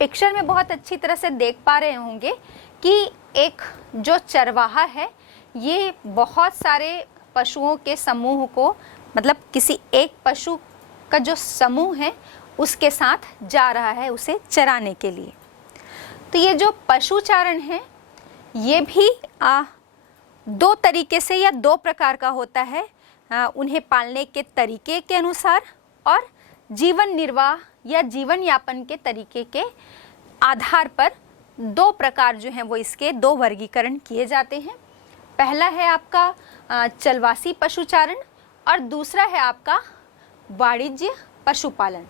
Picture में बहुत अच्छी तरह से देख पा रहे होंगे कि एक जो चरवाहा है ये बहुत सारे पशुओं के समूह को, मतलब किसी एक पशु का जो समूह है उसके साथ जा रहा है उसे चराने के लिए। तो ये जो पशुचारण है ये भी दो तरीके से या दो प्रकार का होता है, उन्हें पालने के तरीके के अनुसार और जीवन निर्वाह या जीवन यापन के तरीके के आधार पर दो प्रकार जो हैं वो इसके दो वर्गीकरण किए जाते हैं। पहला है आपका चलवासी पशुचारण और दूसरा है आपका वाणिज्य पशुपालन।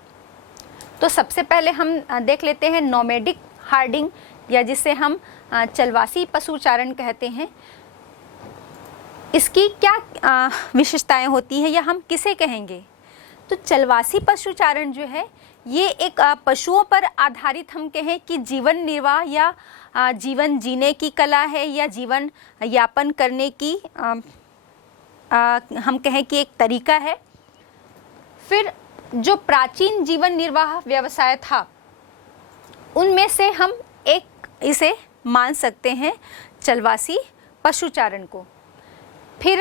तो सबसे पहले हम देख लेते हैं नोमैडिक हार्डिंग, या जिसे हम चलवासी पशुचारण कहते हैं। इसकी क्या विशेषताएं होती हैं या हम किसे कहेंगे? तो चलवासी पशुचारण जो है ये एक पशुओं पर आधारित हम कहें कि जीवन निर्वाह या जीवन जीने की कला है या जीवन यापन करने की हम कहें कि एक तरीका है। फिर जो प्राचीन जीवन निर्वाह व्यवसाय था उनमें से हम एक इसे मान सकते हैं चलवासी पशुचारण को। फिर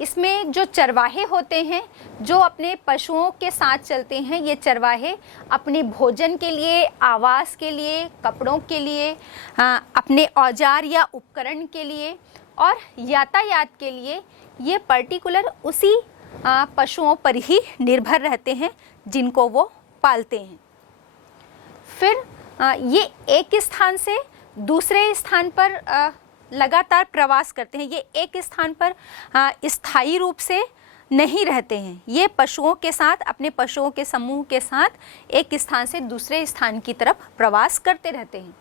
इसमें जो चरवाहे होते हैं जो अपने पशुओं के साथ चलते हैं, ये चरवाहे अपने भोजन के लिए, आवास के लिए, कपड़ों के लिए, अपने औजार या उपकरण के लिए और यातायात के लिए ये पर्टिकुलर उसी पशुओं पर ही निर्भर रहते हैं जिनको वो पालते हैं। फिर ये एक स्थान से दूसरे स्थान पर लगातार प्रवास करते हैं। ये एक स्थान पर स्थायी रूप से नहीं रहते हैं। ये पशुओं के साथ, अपने पशुओं के समूह के साथ एक स्थान से दूसरे स्थान की तरफ प्रवास करते रहते हैं।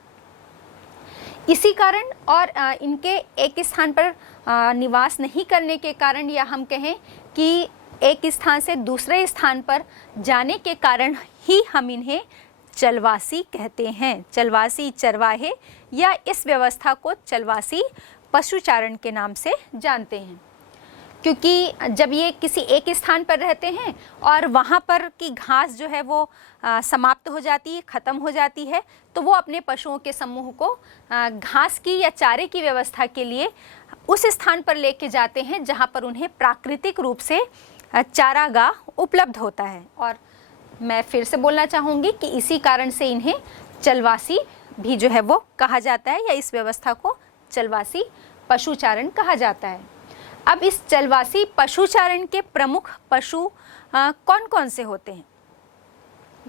इसी कारण और इनके एक स्थान पर निवास नहीं करने के कारण, या हम कहें कि एक स्थान से दूसरे स्थान पर जाने के कारण ही हम इन्हें चलवासी कहते हैं। चलवासी चरवाहे या इस व्यवस्था को चलवासी पशुचारण के नाम से जानते हैं, क्योंकि जब ये किसी एक स्थान पर रहते हैं और वहाँ पर की घास जो है वो समाप्त हो जाती है, ख़त्म हो जाती है, तो वो अपने पशुओं के समूह को घास की या चारे की व्यवस्था के लिए उस स्थान पर लेके जाते हैं जहाँ पर उन्हें प्राकृतिक रूप से चारागाह उपलब्ध होता है। और मैं फिर से बोलना चाहूँगी कि इसी कारण से इन्हें चलवासी भी जो है वो कहा जाता है, या इस व्यवस्था को चलवासी पशुचारण कहा जाता है। अब इस चलवासी पशुचारण के प्रमुख पशु कौन कौन से होते हैं,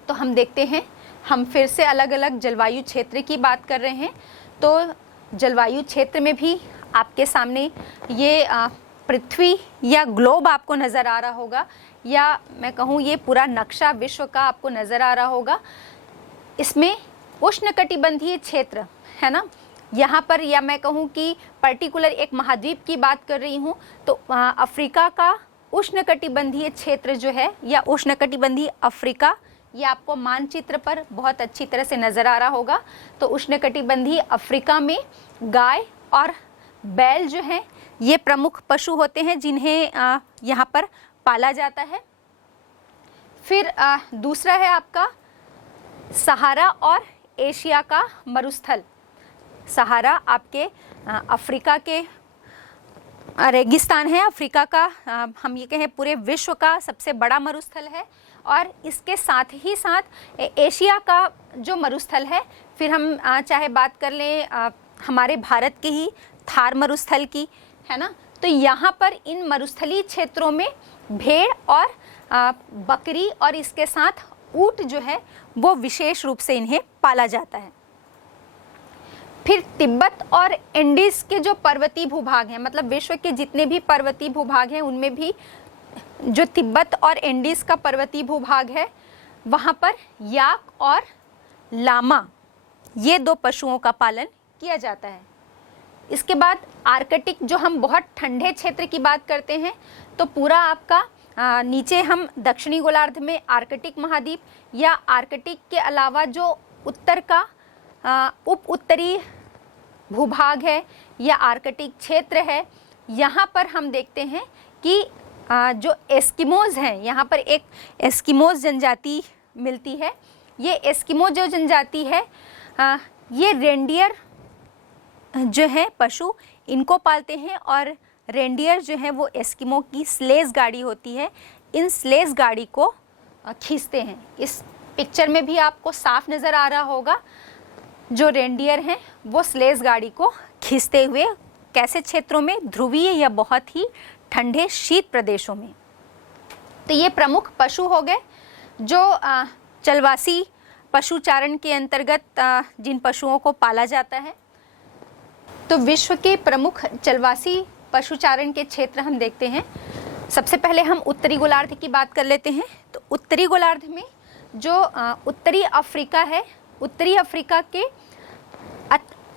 तो हम देखते हैं। हम फिर से अलग अलग जलवायु क्षेत्र की बात कर रहे हैं। तो जलवायु क्षेत्र में भी आपके सामने ये पृथ्वी या ग्लोब आपको नज़र आ रहा होगा, या मैं कहूँ ये पूरा नक्शा विश्व का आपको नज़र आ रहा होगा। इसमें उष्णकटिबंधीय क्षेत्र है ना, यहाँ पर, या मैं कहूँ कि पर्टिकुलर एक महाद्वीप की बात कर रही हूँ, तो अफ्रीका का उष्णकटिबंधीय क्षेत्र जो है, या उष्णकटिबंधीय अफ्रीका, ये आपको मानचित्र पर बहुत अच्छी तरह से नज़र आ रहा होगा। तो उष्णकटिबंधीय अफ्रीका में गाय और बैल जो हैं ये प्रमुख पशु होते हैं जिन्हें यहाँ पर पाला जाता है। फिर दूसरा है आपका सहारा और एशिया का मरुस्थल। सहारा आपके अफ्रीका के रेगिस्तान है, अफ्रीका का हम ये कहें पूरे विश्व का सबसे बड़ा मरुस्थल है। और इसके साथ ही साथ एशिया का जो मरुस्थल है, फिर हम चाहे बात कर लें हमारे भारत के ही थार मरुस्थल की, है ना, तो यहाँ पर इन मरुस्थलीय क्षेत्रों में भेड़ और बकरी और इसके साथ ऊँट जो है वो विशेष रूप से इन्हें पाला जाता है। फिर तिब्बत और एंडीज के जो पर्वतीय भूभाग हैं, मतलब विश्व के जितने भी पर्वतीय भूभाग हैं उनमें भी जो तिब्बत और एंडीज का पर्वतीय भूभाग है वहाँ पर याक और लामा, ये दो पशुओं का पालन किया जाता है। इसके बाद आर्कटिक, जो हम बहुत ठंडे क्षेत्र की बात करते हैं, तो पूरा आपका नीचे हम दक्षिणी गोलार्ध में आर्कटिक महाद्वीप, या आर्कटिक के अलावा जो उत्तर का उप उत्तरी भूभाग है या आर्कटिक क्षेत्र है, यहाँ पर हम देखते हैं कि जो एस्किमोज हैं, यहाँ पर एक एस्किमोज जनजाति मिलती है। ये एस्किमो जो जनजाति है ये रेंडियर जो है पशु, इनको पालते हैं। और रेंडियर जो है वो एस्किमो की स्लेज गाड़ी होती है, इन स्लेज गाड़ी को खींचते हैं। इस पिक्चर में भी आपको साफ नज़र आ रहा होगा, जो रेंडियर हैं वो स्लेज गाड़ी को खींचते हुए कैसे क्षेत्रों में, ध्रुवीय या बहुत ही ठंडे शीत प्रदेशों में। तो ये प्रमुख पशु हो गए जो चलवासी पशुचारण के अंतर्गत जिन पशुओं को पाला जाता है। तो विश्व के प्रमुख चलवासी पशुचारण के क्षेत्र हम देखते हैं। सबसे पहले हम उत्तरी गोलार्ध की बात कर लेते हैं। तो उत्तरी गोलार्ध में जो उत्तरी अफ्रीका है, उत्तरी अफ्रीका के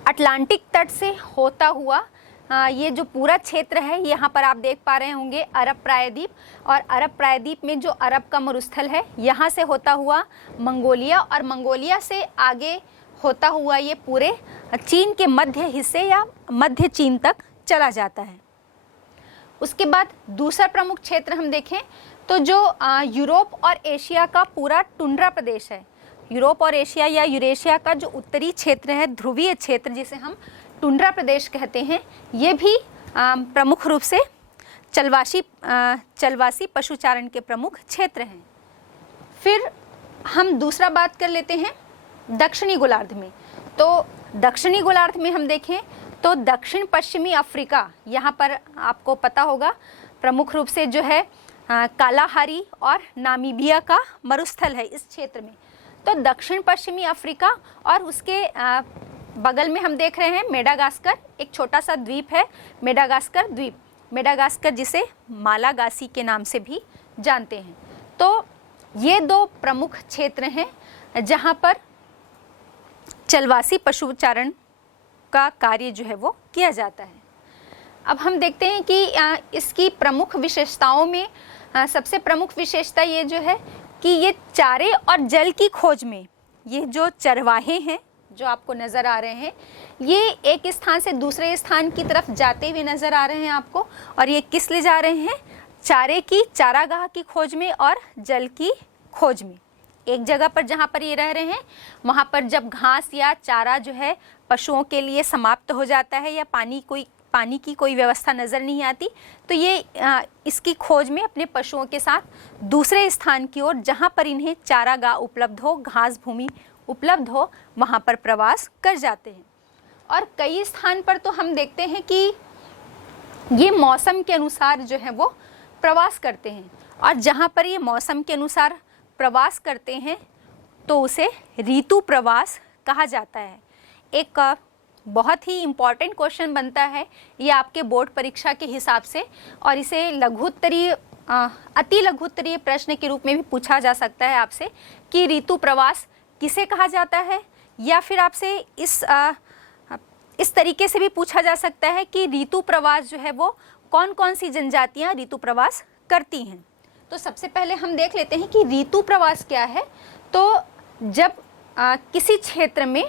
अटलांटिक तट से होता हुआ ये जो पूरा क्षेत्र है, यहाँ पर आप देख पा रहे होंगे अरब प्रायद्वीप, और अरब प्रायद्वीप में जो अरब का मरुस्थल है, यहाँ से होता हुआ मंगोलिया, और मंगोलिया से आगे होता हुआ ये पूरे चीन के मध्य हिस्से या मध्य चीन तक चला जाता है। उसके बाद दूसरा प्रमुख क्षेत्र हम देखें तो जो यूरोप और एशिया का पूरा टुंड्रा प्रदेश है, यूरोप और एशिया या यूरेशिया का जो उत्तरी क्षेत्र है, ध्रुवीय क्षेत्र जिसे हम टुंड्रा प्रदेश कहते हैं, ये भी प्रमुख रूप से चलवासी पशुचारण के प्रमुख क्षेत्र हैं। फिर हम दूसरा बात कर लेते हैं दक्षिणी गोलार्ध में। तो दक्षिणी गोलार्ध में हम देखें तो दक्षिण पश्चिमी अफ्रीका, यहाँ पर आपको पता होगा प्रमुख रूप से जो है कालाहारी और नामीबिया का मरुस्थल है इस क्षेत्र में। तो दक्षिण पश्चिमी अफ्रीका और उसके बगल में हम देख रहे हैं मेडागास्कर, एक छोटा सा द्वीप है मेडागास्कर द्वीप, मेडागास्कर जिसे मालागासी के नाम से भी जानते हैं। तो ये दो प्रमुख क्षेत्र हैं जहाँ पर चलवासी पशुचारण का कार्य जो है वो किया जाता है। अब हम देखते हैं कि इसकी प्रमुख विशेषताओं में सबसे प्रमुख विशेषता ये जो है कि ये चारे और जल की खोज में, ये जो चरवाहे हैं जो आपको नज़र आ रहे हैं, ये एक स्थान से दूसरे स्थान की तरफ जाते हुए नज़र आ रहे हैं आपको। और ये किस लिए जा रहे हैं? चारे की, चारागाह की खोज में और जल की खोज में। एक जगह पर जहाँ पर ये रह रहे हैं, वहाँ पर जब घास या चारा जो है पशुओं के लिए समाप्त हो जाता है या पानी की कोई व्यवस्था नज़र नहीं आती, तो ये इसकी खोज में अपने पशुओं के साथ दूसरे स्थान की ओर, जहाँ पर इन्हें चारागाह उपलब्ध हो, घास भूमि उपलब्ध हो, वहाँ पर प्रवास कर जाते हैं। और कई स्थान पर तो हम देखते हैं कि ये मौसम के अनुसार जो है वो प्रवास करते हैं, और जहाँ पर ये मौसम के अनुसार प्रवास करते हैं तो उसे ऋतु प्रवास कहा जाता है। एक बहुत ही इम्पॉर्टेंट क्वेश्चन बनता है ये आपके बोर्ड परीक्षा के हिसाब से, और इसे अति लघुत्तरीय प्रश्न के रूप में भी पूछा जा सकता है आपसे कि ऋतु प्रवास किसे कहा जाता है, या फिर आपसे इस तरीके से भी पूछा जा सकता है कि ऋतु प्रवास जो है वो कौन कौन सी जनजातियाँ ऋतु प्रवास करती हैं। तो सबसे पहले हम देख लेते हैं कि ऋतु प्रवास क्या है। तो जब किसी क्षेत्र में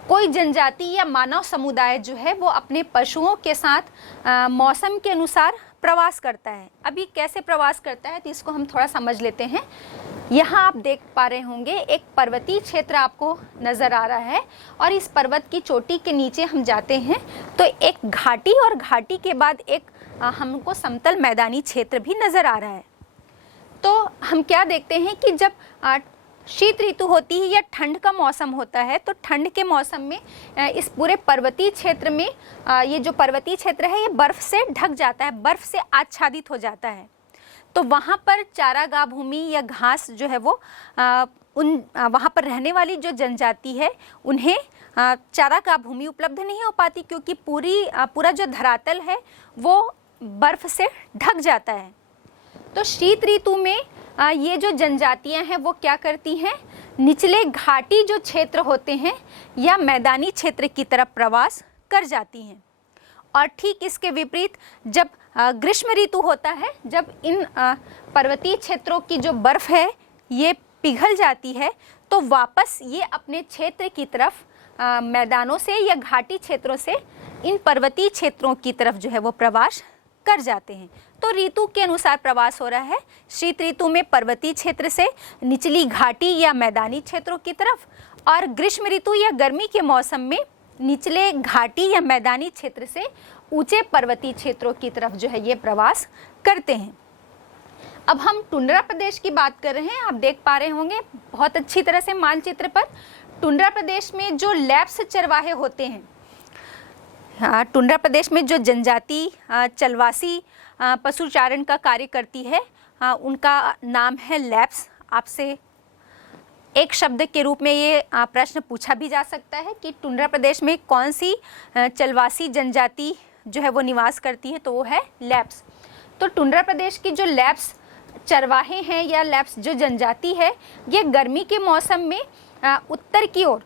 कोई जनजाति या मानव समुदाय जो है वो अपने पशुओं के साथ मौसम के अनुसार प्रवास करता है। अभी कैसे प्रवास करता है तो इसको हम थोड़ा समझ लेते हैं। यहाँ आप देख पा रहे होंगे एक पर्वतीय क्षेत्र आपको नज़र आ रहा है, और इस पर्वत की चोटी के नीचे हम जाते हैं तो एक घाटी, और घाटी के बाद एक हमको समतल मैदानी क्षेत्र भी नज़र आ रहा है। तो हम क्या देखते हैं कि जब शीत ऋतु होती है या ठंड का मौसम होता है, तो ठंड के मौसम में इस पूरे पर्वतीय क्षेत्र में ये जो पर्वतीय क्षेत्र है ये बर्फ़ से ढक जाता है, बर्फ़ से आच्छादित हो जाता है। तो वहाँ पर चारागाह भूमि या घास जो है वो वहाँ पर रहने वाली जो जनजाति है उन्हें चारागाह भूमि उपलब्ध नहीं हो पाती, क्योंकि पूरा जो धरातल है वो बर्फ़ से ढक जाता है। तो शीत ऋतु में ये जो जनजातियां हैं वो क्या करती हैं, निचले घाटी जो क्षेत्र होते हैं या मैदानी क्षेत्र की तरफ प्रवास कर जाती हैं। और ठीक इसके विपरीत जब ग्रीष्म ऋतु होता है, जब इन पर्वतीय क्षेत्रों की जो बर्फ़ है ये पिघल जाती है, तो वापस ये अपने क्षेत्र की तरफ मैदानों से या घाटी क्षेत्रों से इन पर्वतीय क्षेत्रों की तरफ जो है वो प्रवास कर जाते हैं। तो ऋतु के अनुसार प्रवास हो रहा है। शीत ऋतु में पर्वतीय क्षेत्र से निचली घाटी या मैदानी क्षेत्रों की तरफ, और ग्रीष्म ऋतु या गर्मी के मौसम में निचले घाटी या मैदानी क्षेत्र से ऊंचे पर्वतीय क्षेत्रों की तरफ जो है ये प्रवास करते हैं। अब हम टुंड्रा प्रदेश की बात कर रहे हैं। आप देख पा रहे होंगे बहुत अच्छी तरह से मानचित्र पर, टुंड्रा प्रदेश में जो लैप्स चरवाहे होते हैं, हाँ, टुंड्रा प्रदेश में जो जनजाति चलवासी पशुचारण का कार्य करती है, उनका नाम है लैप्स। आपसे एक शब्द के रूप में ये प्रश्न पूछा भी जा सकता है कि टुंड्रा प्रदेश में कौन सी चलवासी जनजाति जो है वो निवास करती है, तो वो है लैप्स। तो टुंड्रा प्रदेश की जो लैप्स चरवाहे हैं या लैप्स जो जनजाति है, ये गर्मी के मौसम में उत्तर की ओर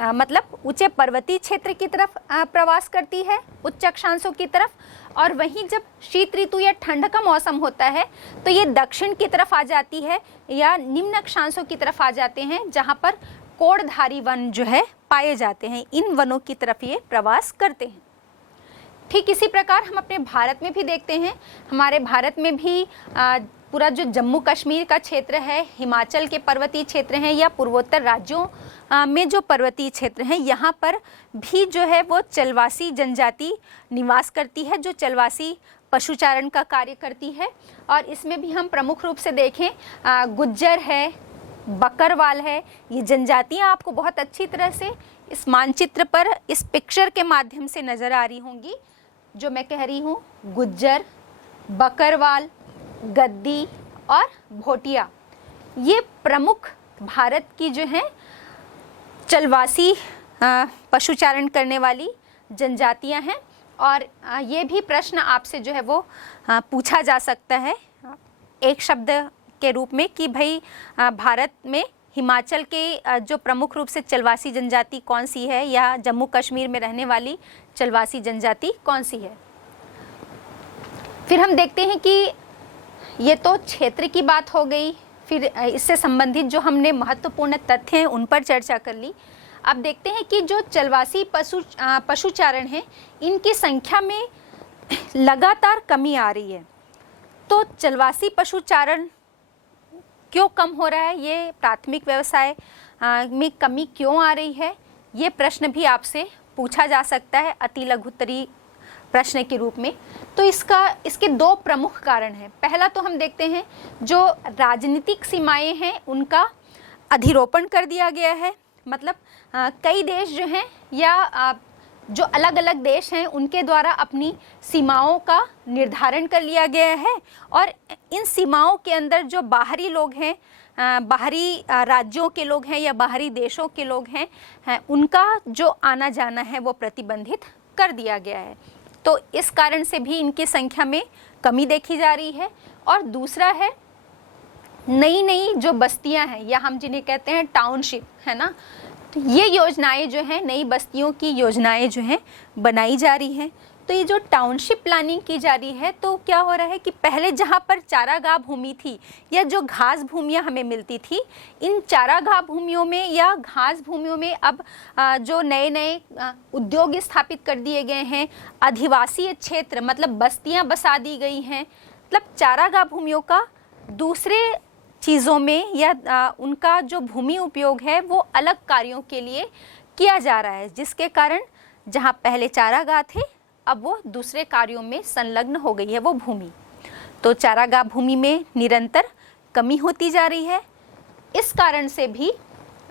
मतलब ऊंचे पर्वतीय क्षेत्र की तरफ प्रवास करती है, उच्च अक्षांशों की तरफ, और वहीं जब शीत ऋतु या ठंड का मौसम होता है तो ये दक्षिण की तरफ आ जाती है या निम्न अक्षांशों की तरफ आ जाते हैं, जहाँ पर कोड़धारी वन जो है पाए जाते हैं। इन वनों की तरफ ये प्रवास करते हैं। ठीक इसी प्रकार हम अपने भारत में भी देखते हैं। हमारे भारत में भी पूरा जो जम्मू कश्मीर का क्षेत्र है, हिमाचल के पर्वतीय क्षेत्र हैं या पूर्वोत्तर राज्यों में जो पर्वतीय क्षेत्र हैं, यहाँ पर भी जो है वो चलवासी जनजाति निवास करती है, जो चलवासी पशुचारण का कार्य करती है। और इसमें भी हम प्रमुख रूप से देखें, गुज्जर है, बकरवाल है, ये जनजातियाँ आपको बहुत अच्छी तरह से इस मानचित्र पर इस पिक्चर के माध्यम से नज़र आ रही होंगी। जो मैं कह रही हूँ, गुज्जर, बकरवाल, गद्दी और भोटिया, ये प्रमुख भारत की जो है चलवासी पशुचारण करने वाली जनजातियां हैं। और ये भी प्रश्न आपसे जो है वो पूछा जा सकता है एक शब्द के रूप में कि भाई भारत में हिमाचल के जो प्रमुख रूप से चलवासी जनजाति कौन सी है, या जम्मू कश्मीर में रहने वाली चलवासी जनजाति कौन सी है। फिर हम देखते हैं कि ये तो क्षेत्र की बात हो गई, फिर इससे संबंधित जो हमने महत्वपूर्ण तथ्य हैं उन पर चर्चा कर ली। अब देखते हैं कि जो चलवासी पशुचारण हैं, इनकी संख्या में लगातार कमी आ रही है। तो चलवासी पशुचारण क्यों कम हो रहा है, ये प्राथमिक व्यवसाय में कमी क्यों आ रही है, ये प्रश्न भी आपसे पूछा जा सकता है अति लघुत्तरी प्रश्न के रूप में। तो इसके दो प्रमुख कारण हैं। पहला तो हम देखते हैं जो राजनीतिक सीमाएं हैं उनका अधिरोपण कर दिया गया है। मतलब कई देश जो हैं या जो अलग अलग देश हैं उनके द्वारा अपनी सीमाओं का निर्धारण कर लिया गया है, और इन सीमाओं के अंदर जो बाहरी लोग हैं, बाहरी राज्यों के लोग हैं या बाहरी देशों के लोग हैं, उनका जो आना जाना है वो प्रतिबंधित कर दिया गया है। तो इस कारण से भी इनकी संख्या में कमी देखी जा रही है। और दूसरा है नई नई जो बस्तियां हैं या हम जिन्हें कहते हैं टाउनशिप, है ना, तो ये योजनाएं जो हैं, नई बस्तियों की योजनाएं जो हैं बनाई जा रही हैं। तो ये जो टाउनशिप प्लानिंग की जा रही है, तो क्या हो रहा है कि पहले जहाँ पर चारागाह भूमि थी या जो घास भूमियाँ हमें मिलती थी, इन चारागाह भूमियों में या घास भूमियों में अब जो नए नए उद्योग स्थापित कर दिए गए हैं, आदिवासी क्षेत्र मतलब बस्तियाँ बसा दी गई हैं। मतलब चारागाह भूमियों का दूसरे चीज़ों में या उनका जो भूमि उपयोग है वो अलग कार्यों के लिए किया जा रहा है, जिसके कारण जहाँ पहले चारागाह थे अब वो दूसरे कार्यों में संलग्न हो गई है वो भूमि। तो चारागाह भूमि में निरंतर कमी होती जा रही है। इस कारण से भी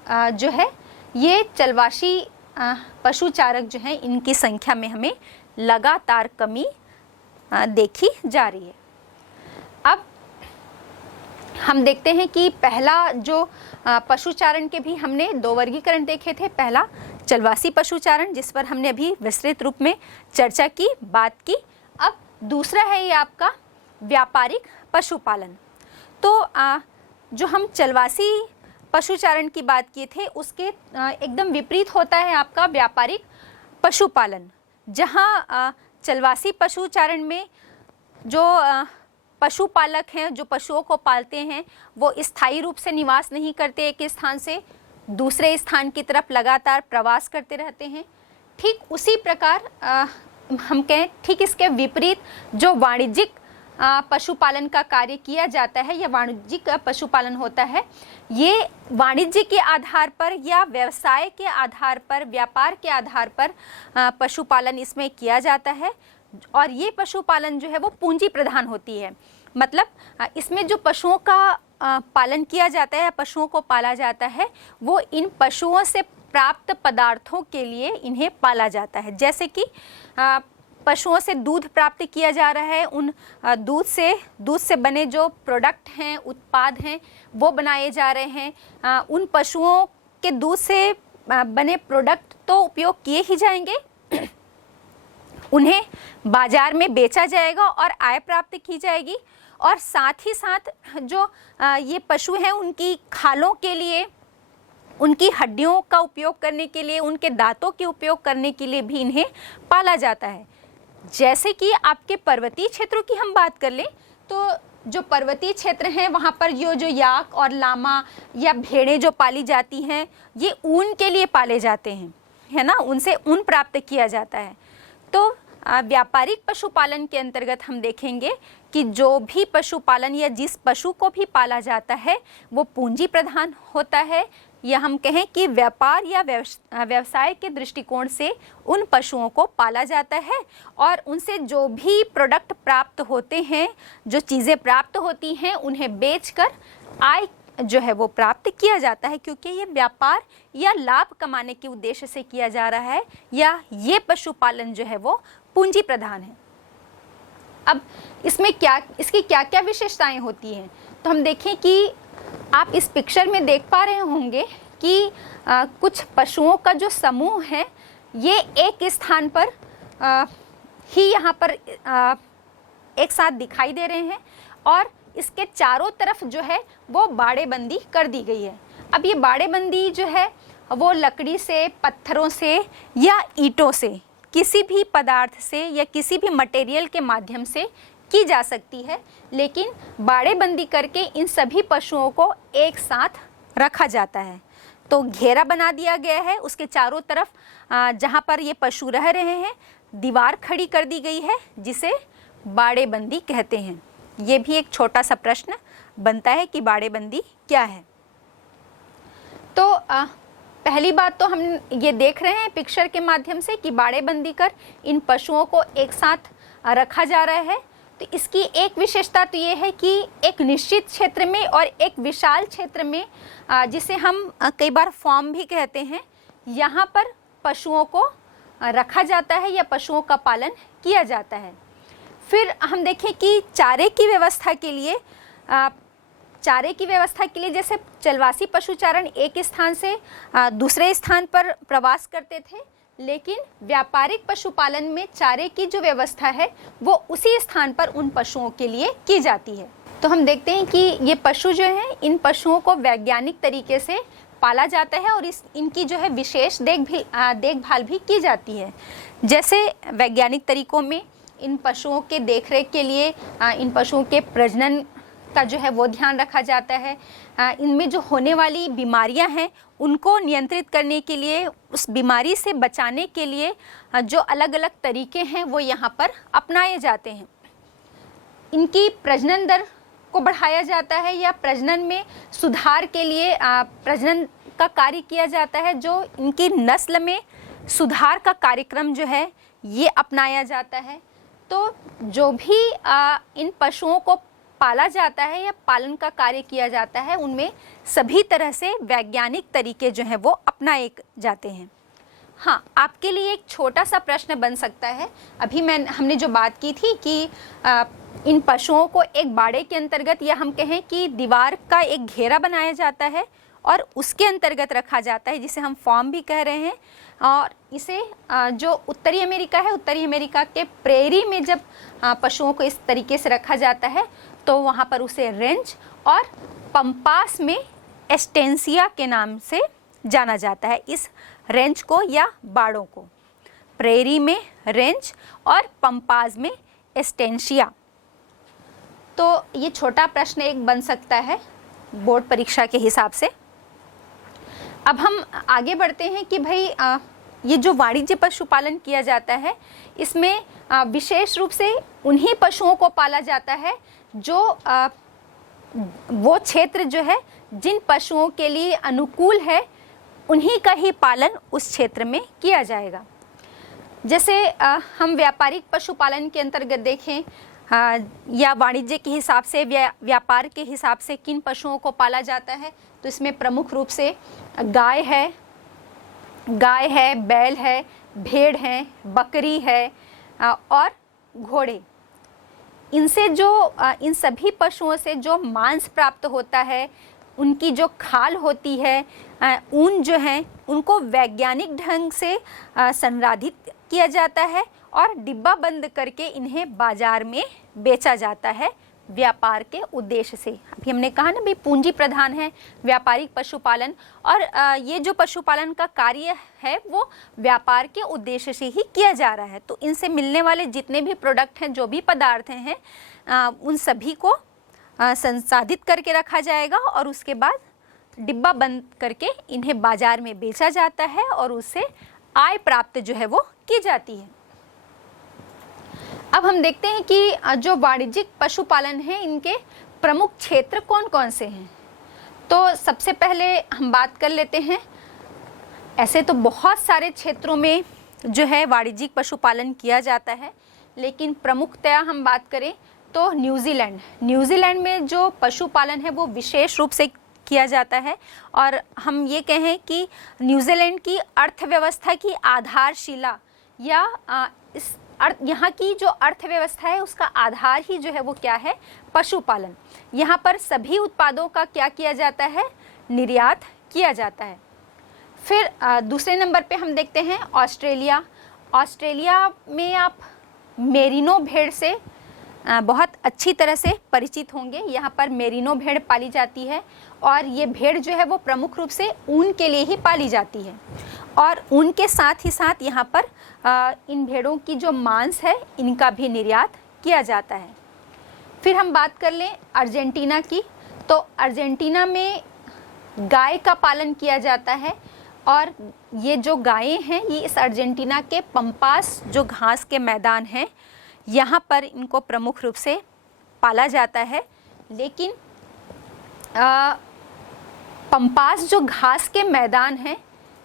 जो है ये चलवासी पशुचारक जो हैं इनकी संख्या में हमें लगातार कमी देखी जा रही है। अब हम देखते हैं कि पहला जो पशुचारण के भी हमने दो वर्गीकरण देखे थे। पहला चलवासी पशुचारण, जिस पर हमने अभी विस्तृत रूप में चर्चा की, बात की। अब दूसरा है ये आपका व्यापारिक पशुपालन। तो जो हम चलवासी पशुचारण की बात किए थे उसके एकदम विपरीत होता है आपका व्यापारिक पशुपालन, जहाँ चलवासी पशुचारण में जो पशुपालक हैं, जो पशुओं को पालते हैं, वो स्थायी रूप से निवास नहीं करते, एक स्थान से दूसरे स्थान की तरफ लगातार प्रवास करते रहते हैं। ठीक उसी प्रकार हम कहें ठीक इसके विपरीत जो वाणिज्यिक पशुपालन का कार्य किया जाता है या वाणिज्यिक पशुपालन होता है, ये वाणिज्य के आधार पर या व्यवसाय के आधार पर, व्यापार के आधार पर पशुपालन इसमें किया जाता है। और ये पशुपालन जो है वो पूंजी प्रधान होती है। मतलब इसमें जो पशुओं का पालन किया जाता है, पशुओं को पाला जाता है, वो इन पशुओं से प्राप्त पदार्थों के लिए इन्हें पाला जाता है। जैसे कि पशुओं से दूध प्राप्त किया जा रहा है, उन दूध से बने जो प्रोडक्ट हैं, उत्पाद हैं, वो बनाए जा रहे हैं। उन पशुओं के दूध से बने प्रोडक्ट तो उपयोग किए ही जाएंगे, उन्हें बाजार में बेचा जाएगा और आय प्राप्त की जाएगी। और साथ ही साथ जो ये पशु हैं, उनकी खालों के लिए, उनकी हड्डियों का उपयोग करने के लिए, उनके दांतों के उपयोग करने के लिए भी इन्हें पाला जाता है। जैसे कि आपके पर्वतीय क्षेत्रों की हम बात कर लें तो जो पर्वतीय क्षेत्र हैं वहाँ पर जो याक और लामा या भेड़ें जो पाली जाती हैं, ये ऊन के लिए पाले जाते हैं, है ना, उनसे ऊन प्राप्त किया जाता है। तो व्यापारिक पशुपालन के अंतर्गत हम देखेंगे कि जो भी पशुपालन या जिस पशु को भी पाला जाता है वो पूंजी प्रधान होता है, या हम कहें कि व्यापार या व्यवसाय के दृष्टिकोण से उन पशुओं को पाला जाता है और उनसे जो भी प्रोडक्ट प्राप्त होते हैं, जो चीज़ें प्राप्त होती हैं, उन्हें बेचकर आय जो है वो प्राप्त किया जाता है, क्योंकि ये व्यापार या लाभ कमाने के उद्देश्य से किया जा रहा है, या ये पशुपालन जो है वो पूंजी प्रधान है। अब इसमें इसकी क्या क्या विशेषताएं होती हैं, तो हम देखें कि आप इस पिक्चर में देख पा रहे होंगे कि कुछ पशुओं का जो समूह है ये एक स्थान पर ही यहाँ पर एक साथ दिखाई दे रहे हैं और इसके चारों तरफ जो है वो बाड़ेबंदी कर दी गई है। अब ये बाड़ेबंदी जो है वो लकड़ी से, पत्थरों से या ईंटों से, किसी भी पदार्थ से या किसी भी मटेरियल के माध्यम से की जा सकती है, लेकिन बाड़ेबंदी करके इन सभी पशुओं को एक साथ रखा जाता है। तो घेरा बना दिया गया है, उसके चारों तरफ जहाँ पर ये पशु रह रहे हैं दीवार खड़ी कर दी गई है, जिसे बाड़ेबंदी कहते हैं। ये भी एक छोटा सा प्रश्न बनता है कि बाड़ेबंदी क्या है। तो पहली बात तो हम ये देख रहे हैं पिक्चर के माध्यम से कि बाड़ेबंदी कर इन पशुओं को एक साथ रखा जा रहा है। तो इसकी एक विशेषता तो ये है कि एक निश्चित क्षेत्र में और एक विशाल क्षेत्र में, जिसे हम कई बार फार्म भी कहते हैं, यहाँ पर पशुओं को रखा जाता है या पशुओं का पालन किया जाता है। फिर हम देखें कि चारे की व्यवस्था के लिए जैसे चलवासी पशुचारण एक स्थान से दूसरे स्थान पर प्रवास करते थे, लेकिन व्यापारिक पशुपालन में चारे की जो व्यवस्था है वो उसी स्थान पर उन पशुओं के लिए की जाती है। तो हम देखते हैं कि ये पशु जो हैं, इन पशुओं को वैज्ञानिक तरीके से पाला जाता है और इनकी जो है विशेष देखभाल भी की जाती है। जैसे वैज्ञानिक तरीकों में इन पशुओं के देखरेख के लिए इन पशुओं के प्रजनन का जो है वो ध्यान रखा जाता है। इनमें जो होने वाली बीमारियां हैं उनको नियंत्रित करने के लिए, उस बीमारी से बचाने के लिए जो अलग अलग तरीके हैं वो यहाँ पर अपनाए जाते हैं। इनकी प्रजनन दर को बढ़ाया जाता है या प्रजनन में सुधार के लिए प्रजनन का कार्य किया जाता है। जो इनकी नस्ल में सुधार का कार्यक्रम जो है ये अपनाया जाता है। तो जो भी इन पशुओं को पाला जाता है या पालन का कार्य किया जाता है, उनमें सभी तरह से वैज्ञानिक तरीके जो हैं वो अपनाए जाते हैं। हाँ, आपके लिए एक छोटा सा प्रश्न बन सकता है, अभी हमने जो बात की थी कि इन पशुओं को एक बाड़े के अंतर्गत या हम कहें कि दीवार का एक घेरा बनाया जाता है और उसके अंतर्गत रखा जाता है, जिसे हम फार्म भी कह रहे हैं। और इसे जो उत्तरी अमेरिका है, उत्तरी अमेरिका के प्रेरी में जब पशुओं को इस तरीके से रखा जाता है तो वहाँ पर उसे रेंज और पंपास में एस्टेंसिया के नाम से जाना जाता है। इस रेंज को या बाड़ों को प्रेरी में रेंज और पंपास में एस्टेंसिया। तो ये छोटा प्रश्न एक बन सकता है बोर्ड परीक्षा के हिसाब से। अब हम आगे बढ़ते हैं कि भाई ये जो वाणिज्य पशुपालन किया जाता है इसमें विशेष रूप से उन्हीं पशुओं को पाला जाता है जो वो क्षेत्र जो है जिन पशुओं के लिए अनुकूल है उन्हीं का ही पालन उस क्षेत्र में किया जाएगा। जैसे हम व्यापारिक पशुपालन के अंतर्गत देखें या वाणिज्य के हिसाब से व्यापार के हिसाब से किन पशुओं को पाला जाता है, तो इसमें प्रमुख रूप से गाय है, बैल है, भेड़ है, बकरी है और घोड़े। इनसे जो इन सभी पशुओं से जो मांस प्राप्त होता है, उनकी जो खाल होती है, ऊन जो है, उनको वैज्ञानिक ढंग से संसाधित किया जाता है और डिब्बा बंद करके इन्हें बाजार में बेचा जाता है व्यापार के उद्देश्य से। अभी हमने कहा ना भाई पूंजी प्रधान है व्यापारिक पशुपालन, और ये जो पशुपालन का कार्य है वो व्यापार के उद्देश्य से ही किया जा रहा है। तो इनसे मिलने वाले जितने भी प्रोडक्ट हैं, जो भी पदार्थ हैं, उन सभी को संसाधित करके रखा जाएगा और उसके बाद डिब्बा बंद करके इन्हें बाजार में बेचा जाता है और उससे आय प्राप्त जो है वो की जाती है। अब हम देखते हैं कि जो वाणिज्यिक पशुपालन है इनके प्रमुख क्षेत्र कौन कौन से हैं। तो सबसे पहले हम बात कर लेते हैं, ऐसे तो बहुत सारे क्षेत्रों में जो है वाणिज्यिक पशुपालन किया जाता है, लेकिन प्रमुखतया हम बात करें तो न्यूजीलैंड में जो पशुपालन है वो विशेष रूप से किया जाता है। और हम ये कहें कि न्यूजीलैंड की अर्थव्यवस्था की आधारशिला या यहाँ की जो अर्थव्यवस्था है उसका आधार ही जो है वो क्या है, पशुपालन। यहाँ पर सभी उत्पादों का क्या किया जाता है, निर्यात किया जाता है। फिर दूसरे नंबर पे हम देखते हैं ऑस्ट्रेलिया में आप मेरिनो भेड़ से बहुत अच्छी तरह से परिचित होंगे। यहाँ पर मेरिनो भेड़ पाली जाती है और ये भेड़ जो है वो प्रमुख रूप से ऊन के लिए ही पाली जाती है और ऊन के साथ ही साथ यहाँ पर इन भेड़ों की जो मांस है इनका भी निर्यात किया जाता है। फिर हम बात कर लें अर्जेंटीना की, तो अर्जेंटीना में गाय का पालन किया जाता है और ये जो गायें हैं ये इस अर्जेंटीना के पंपास जो घास के मैदान हैं यहाँ पर इनको प्रमुख रूप से पाला जाता है। लेकिन पंपास जो घास के मैदान हैं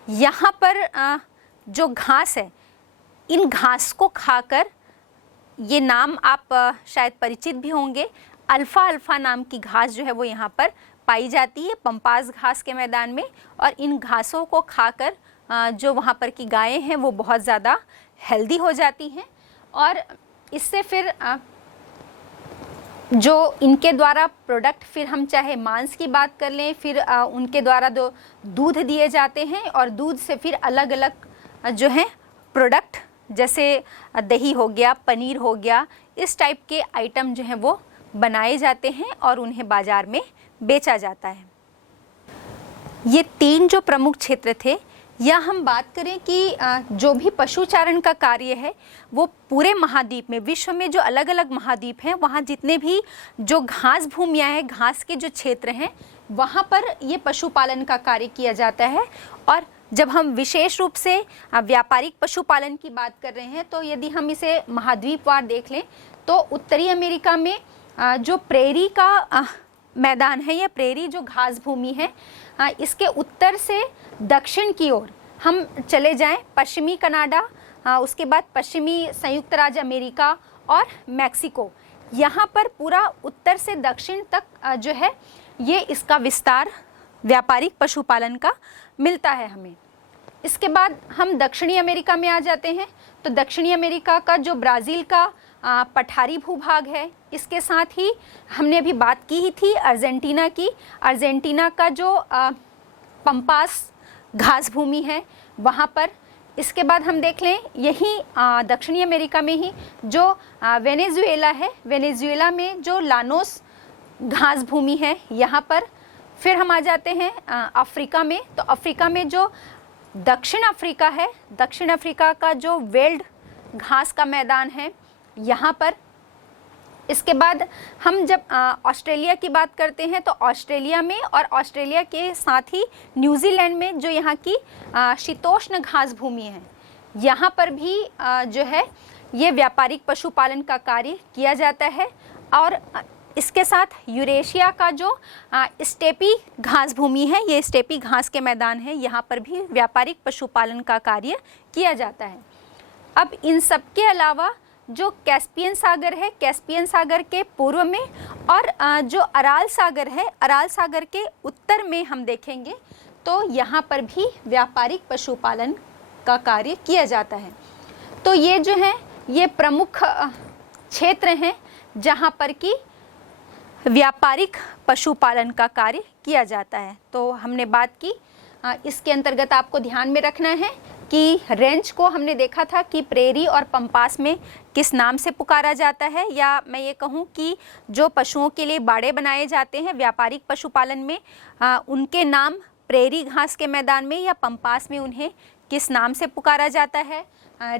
यहाँ पर जो घास है, इन घास को खाकर, ये नाम आप शायद परिचित भी होंगे, अल्फ़ा नाम की घास जो है वो यहाँ पर पाई जाती है पंपास घास के मैदान में। और इन घासों को खाकर जो वहाँ पर की गायें हैं वो बहुत ज़्यादा हेल्दी हो जाती हैं और इससे फिर जो इनके द्वारा प्रोडक्ट, फिर हम चाहे मांस की बात कर लें, फिर उनके द्वारा जो दूध दिए जाते हैं और दूध से फिर अलग अलग जो है प्रोडक्ट जैसे दही हो गया, पनीर हो गया, इस टाइप के आइटम जो हैं वो बनाए जाते हैं और उन्हें बाज़ार में बेचा जाता है। ये 3 जो प्रमुख क्षेत्र थे, या हम बात करें कि जो भी पशुचारण का कार्य है वो पूरे महाद्वीप में, विश्व में जो अलग अलग महाद्वीप हैं वहाँ जितने भी जो घास भूमियाँ हैं, घास के जो क्षेत्र हैं, वहाँ पर ये पशुपालन का कार्य किया जाता है। और जब हम विशेष रूप से व्यापारिक पशुपालन की बात कर रहे हैं तो यदि हम इसे महाद्वीपवार देख लें तो उत्तरी अमेरिका में जो प्रेरी का मैदान है, या प्रेरी जो घास भूमि है, इसके उत्तर से दक्षिण की ओर हम चले जाएं, पश्चिमी कनाडा, उसके बाद पश्चिमी संयुक्त राज्य अमेरिका और मैक्सिको, यहाँ पर पूरा उत्तर से दक्षिण तक जो है ये इसका विस्तार व्यापारिक पशुपालन का मिलता है हमें। इसके बाद हम दक्षिणी अमेरिका में आ जाते हैं, तो दक्षिणी अमेरिका का जो ब्राज़ील का पठारी भूभाग है, इसके साथ ही हमने अभी बात की ही थी अर्जेंटीना की। अर्जेंटीना का जो पंपास घास भूमि है वहाँ पर। इसके बाद हम देख लें यही दक्षिणी अमेरिका में ही जो वेनेजुएला है, वेनेजुएला में जो लानोस घास भूमि है यहाँ पर। फिर हम आ जाते हैं अफ्रीका में, तो अफ्रीका में जो दक्षिण अफ्रीका है, दक्षिण अफ्रीका का जो वेल्ड घास का मैदान है यहाँ पर। इसके बाद हम जब ऑस्ट्रेलिया की बात करते हैं तो ऑस्ट्रेलिया में और ऑस्ट्रेलिया के साथ ही न्यूजीलैंड में जो यहाँ की शीतोष्ण घास भूमि है, यहाँ पर भी जो है ये व्यापारिक पशुपालन का कार्य किया जाता है। और इसके साथ यूरेशिया का जो स्टेपी घास भूमि है, ये स्टेपी घास के मैदान है, यहाँ पर भी व्यापारिक पशुपालन का कार्य किया जाता है। अब इन सब के अलावा जो कैस्पियन सागर है, कैस्पियन सागर के पूर्व में और जो अराल सागर है, अराल सागर के उत्तर में हम देखेंगे तो यहाँ पर भी व्यापारिक पशुपालन का कार्य किया जाता है। तो ये जो है ये प्रमुख क्षेत्र हैं जहाँ पर कि व्यापारिक पशुपालन का कार्य किया जाता है। तो हमने बात की, इसके अंतर्गत आपको ध्यान में रखना है कि रेंज को हमने देखा था कि प्रेरी और पंपास में किस नाम से पुकारा जाता है, या मैं ये कहूँ कि जो पशुओं के लिए बाड़े बनाए जाते हैं व्यापारिक पशुपालन में, उनके नाम प्रेरी घास के मैदान में या पंपास में उन्हें किस नाम से पुकारा जाता है,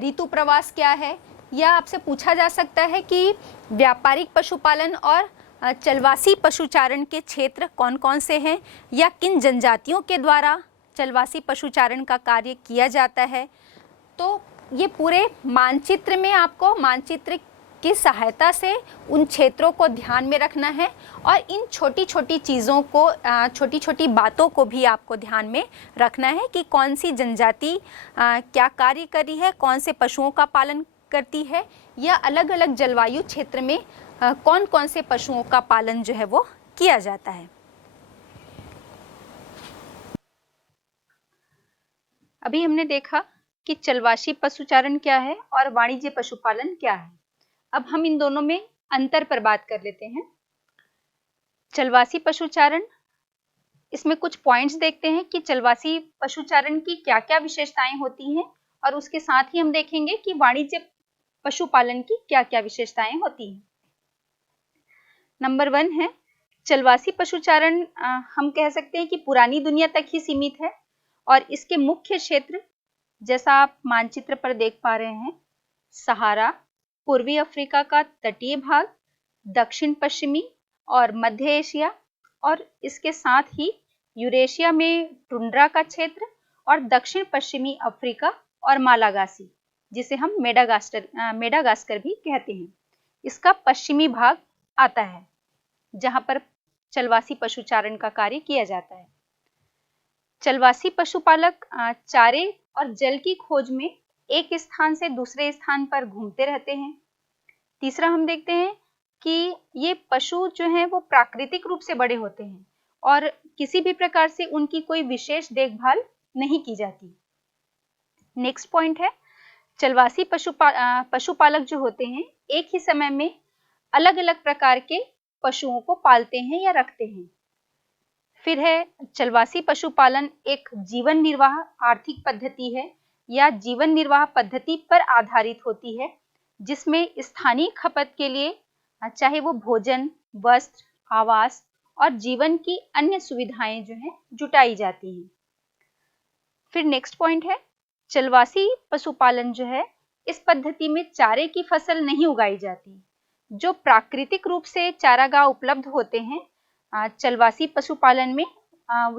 ऋतु प्रवास क्या है, या आपसे पूछा जा सकता है कि व्यापारिक पशुपालन और चलवासी पशुचारण के क्षेत्र कौन कौन से हैं, या किन जनजातियों के द्वारा चलवासी पशुचारण का कार्य किया जाता है। तो ये पूरे मानचित्र में आपको मानचित्र की सहायता से उन क्षेत्रों को ध्यान में रखना है और इन छोटी छोटी चीज़ों को, छोटी छोटी बातों को भी आपको ध्यान में रखना है कि कौन सी जनजाति क्या कार्य कर रही है, कौन से पशुओं का पालन करती है, या अलग अलग जलवायु क्षेत्र में कौन कौन से पशुओं का पालन जो है वो किया जाता है। अभी हमने देखा कि चलवासी पशुचारण क्या है और वाणिज्य पशुपालन क्या है। अब हम इन दोनों में अंतर पर बात कर लेते हैं। चलवासी पशुचारण, इसमें कुछ पॉइंट्स देखते हैं कि चलवासी पशुचारण की क्या क्या विशेषताएं होती हैं, और उसके साथ ही हम देखेंगे कि वाणिज्य पशुपालन की क्या क्या विशेषताएं होती हैं। नंबर 1 है चलवासी पशुचारण। हम कह सकते हैं कि पुरानी दुनिया तक ही सीमित है और इसके मुख्य क्षेत्र जैसा आप मानचित्र पर देख पा रहे हैं, सहारा, पूर्वी अफ्रीका का तटीय भाग, दक्षिण पश्चिमी और मध्य एशिया, और इसके साथ ही यूरेशिया में टुंड्रा का क्षेत्र और दक्षिण पश्चिमी अफ्रीका और मालागासी, जिसे हम मेडागास्कर भी कहते हैं, इसका पश्चिमी भाग आता है जहां पर चलवासी पशुचारण का कार्य किया जाता है। चलवासी पशुपालक चारे और जल की खोज में एक स्थान से दूसरे स्थान पर घूमते रहते हैं। तीसरा हम देखते हैं कि ये पशु जो हैं वो प्राकृतिक रूप से बड़े होते हैं और किसी भी प्रकार से उनकी कोई विशेष देखभाल नहीं की जाती। नेक्स्ट पॉइंट है चलवासी पशुपालक जो होते हैं एक ही समय में अलग अलग प्रकार के पशुओं को पालते हैं या रखते हैं। फिर है चलवासी पशुपालन एक जीवन निर्वाह आर्थिक पद्धति है या जीवन निर्वाह पद्धति पर आधारित होती है, जिसमें स्थानीय खपत के लिए चाहे वो भोजन, वस्त्र, आवास और जीवन की अन्य सुविधाएं जो हैं जुटाई जाती हैं। फिर नेक्स्ट पॉइंट है चलवासी पशुपालन जो है इस पद्धति में चारे की फसल नहीं उगाई जाती। जो प्राकृतिक रूप से चारागाह उपलब्ध होते हैं चलवासी पशुपालन में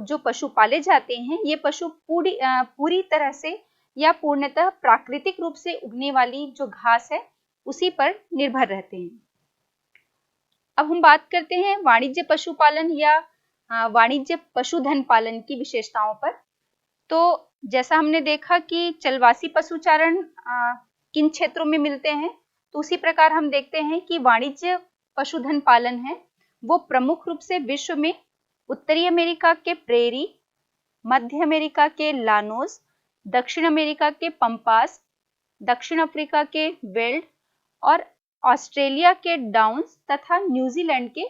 जो पशु पाले जाते हैं ये पशु पूरी तरह से या पूर्णतः प्राकृतिक रूप से उगने वाली जो घास है उसी पर निर्भर रहते हैं। अब हम बात करते हैं वाणिज्य पशुपालन या वाणिज्य पशुधन पालन की विशेषताओं पर। तो जैसा हमने देखा कि चलवासी पशुचारण किन क्षेत्रों में मिलते हैं, तो उसी प्रकार हम देखते हैं कि वाणिज्य पशुधन पालन है वो प्रमुख रूप से विश्व में उत्तरी अमेरिका के प्रेरी, मध्य अमेरिका के लानोस, दक्षिण अमेरिका के पंपास, दक्षिण अफ्रीका के वेल्ड और ऑस्ट्रेलिया के डाउन्स तथा न्यूजीलैंड के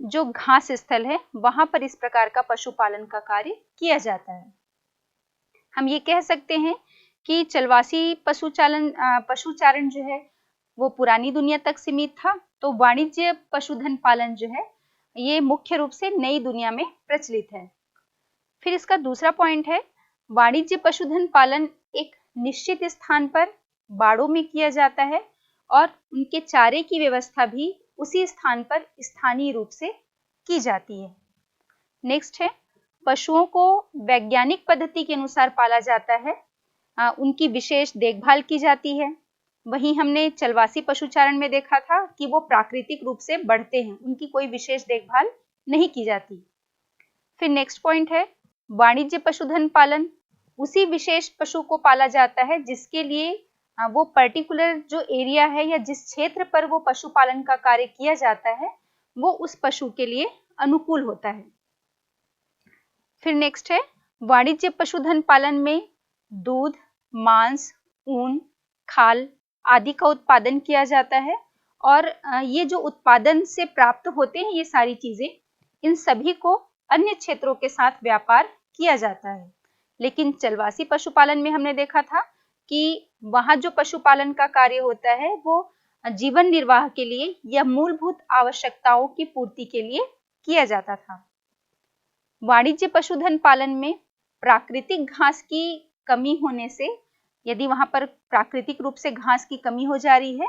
जो घास स्थल है वहां पर इस प्रकार का पशुपालन का कार्य किया जाता है। हम ये कह सकते हैं कि चलवासी पशुचारण जो है वो पुरानी दुनिया तक सीमित था, तो वाणिज्य पशुधन पालन जो है ये मुख्य रूप से नई दुनिया में प्रचलित है। फिर इसका दूसरा पॉइंट है वाणिज्य पशुधन पालन एक निश्चित स्थान पर बाड़ों में किया जाता है और उनके चारे की व्यवस्था भी उसी स्थान पर स्थानीय रूप से की जाती है। नेक्स्ट है, पशुओं को वैज्ञानिक पद्धति के अनुसार पाला जाता है, उनकी विशेष देखभाल की जाती है। वहीं हमने चलवासी पशुचारण में देखा था कि वो प्राकृतिक रूप से बढ़ते हैं, उनकी कोई विशेष देखभाल नहीं की जाती। फिर नेक्स्ट पॉइंट है वाणिज्य पशुधन पालन। उसी विशेष पशु को पाला जाता है जिसके लिए वो पर्टिकुलर जो एरिया है या जिस क्षेत्र पर वो पशुपालन का कार्य किया जाता है वो उस पशु के लिए अनुकूल होता है। फिर नेक्स्ट है वाणिज्य पशुधन पालन में दूध, मांस, ऊन, खाल आदि का उत्पादन किया जाता है और ये जो उत्पादन से प्राप्त होते हैं ये सारी चीजें, इन सभी को अन्य क्षेत्रों के साथ व्यापार किया जाता है। लेकिन चलवासी पशुपालन में हमने देखा था कि वहां जो पशुपालन का कार्य होता है वो जीवन निर्वाह के लिए या मूलभूत आवश्यकताओं की पूर्ति के लिए किया जाता था। वाणिज्य पशुधन पालन में प्राकृतिक घास की कमी होने से, यदि वहां पर प्राकृतिक रूप से घास की कमी हो जा रही है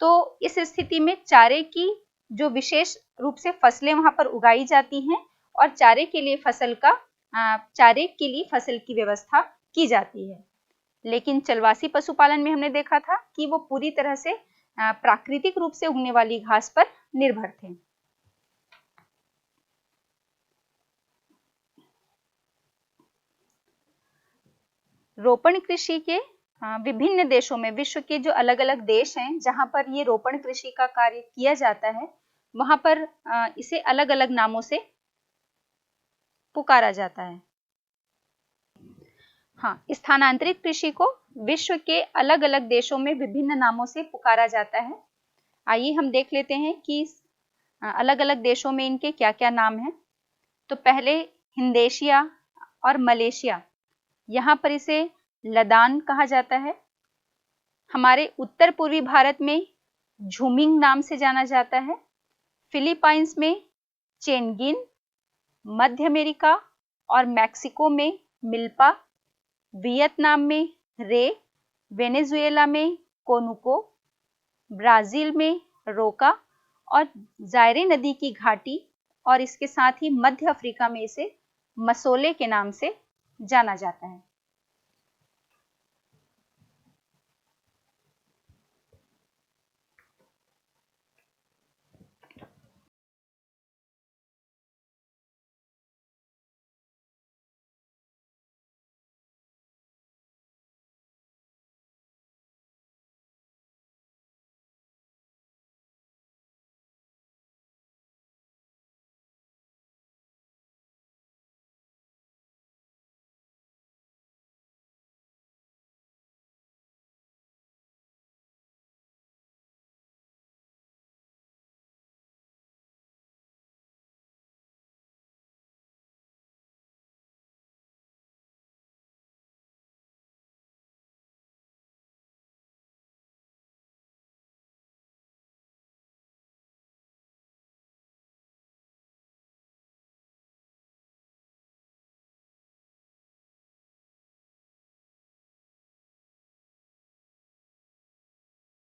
तो इस स्थिति में चारे की जो विशेष रूप से फसलें वहां पर उगाई जाती हैं और चारे के लिए फसल की व्यवस्था की जाती है। लेकिन चलवासी पशुपालन में हमने देखा था कि वो पूरी तरह से प्राकृतिक रूप से उगने वाली घास पर निर्भर थे। रोपण कृषि के विभिन्न देशों में, विश्व के जो अलग अलग देश हैं जहां पर ये रोपण कृषि का कार्य किया जाता है वहां पर इसे अलग अलग नामों से पुकारा जाता है। हाँ, स्थानांतरित कृषि को विश्व के अलग अलग देशों में विभिन्न नामों से पुकारा जाता है। आइए हम देख लेते हैं कि अलग अलग देशों में इनके क्या क्या नाम हैं। तो पहले हिंदेशिया और मलेशिया, यहाँ पर इसे लदान कहा जाता है। हमारे उत्तर पूर्वी भारत में झूमिंग नाम से जाना जाता है। फिलीपाइंस में चेनगिन, मध्य अमेरिका और मैक्सिको में मिल्पा, वियतनाम में रे, वेनेजुएला में कोनुको, ब्राजील में रोका और जायरे नदी की घाटी और इसके साथ ही मध्य अफ्रीका में इसे मसोले के नाम से जाना जाता है।